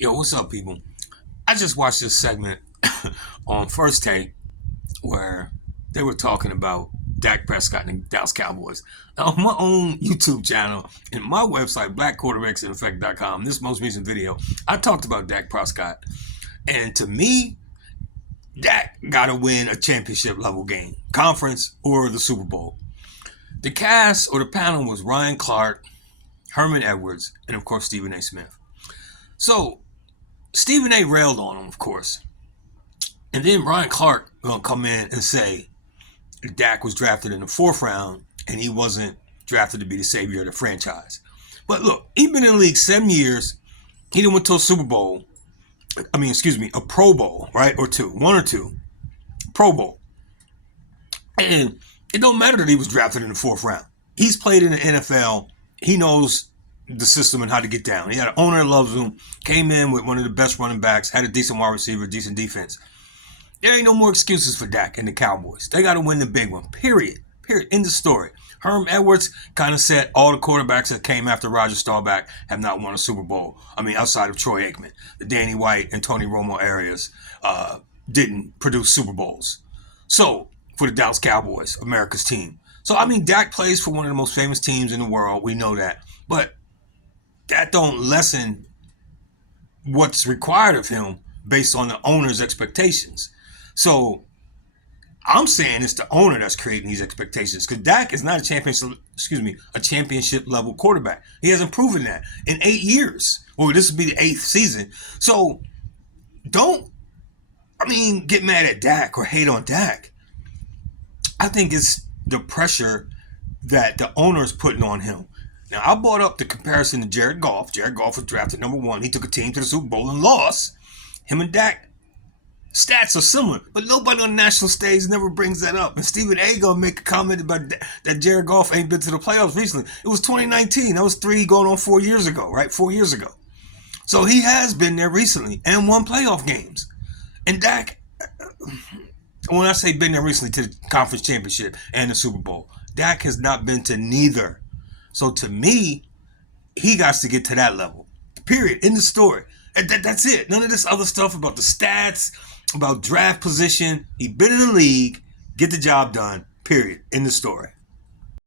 Yo, what's up, people? I just watched this segment on First Take where they were talking about Dak Prescott and the Dallas Cowboys. Now, on my own YouTube channel and my website, blackquarterbacks.com, this most recent video, I talked about Dak Prescott. And to me, Dak got to win a championship level game, conference or the Super Bowl. The cast or the panel was Ryan Clark, Herman Edwards, and of course, Stephen A. Smith. So, Stephen A. railed on him, of course. And then Ryan Clark gonna come in and say Dak was drafted in the fourth round and he wasn't drafted to be the savior of the franchise. But look, he's been in the league 7 years. He didn't went to a Super Bowl. A Pro Bowl, right? Or two. One or two. Pro Bowl. And it don't matter that he was drafted in the fourth round. He's played in the NFL. He knows the system and how to get down. He had an owner that loves him. Came in with one of the best running backs. Had a decent wide receiver, decent defense. There ain't no more excuses for Dak and the Cowboys. They got to win the big one. Period. Period. End of story. Herm Edwards kind of said all the quarterbacks that came after Roger Staubach have not won a Super Bowl. I mean, outside of Troy Aikman. The Danny White and Tony Romo areas didn't produce Super Bowls. So, for the Dallas Cowboys, America's team. So, I mean, Dak plays for one of the most famous teams in the world. We know that. But that don't lessen what's required of him based on the owner's expectations. So I'm saying it's the owner that's creating these expectations because Dak is not a championship level quarterback. He hasn't proven that in 8 years. Well, this will be the eighth season. So don't, get mad at Dak or hate on Dak. I think it's the pressure that the owner is putting on him. Now, I brought up the comparison to Jared Goff. Jared Goff was drafted number one. He took a team to the Super Bowl and lost. Him and Dak stats are similar, but nobody on the national stage never brings that up. And Stephen A. gonna make a comment about that Jared Goff ain't been to the playoffs recently. It was 2019. That was 4 years ago, right? 4 years ago. So he has been there recently and won playoff games. And Dak, when I say been there recently to the conference championship and the Super Bowl, Dak has not been to neither. So to me, he got to get to that level. Period. In the story. That's it. None of this other stuff about the stats, about draft position. He been in the league, get the job done. Period. In the story.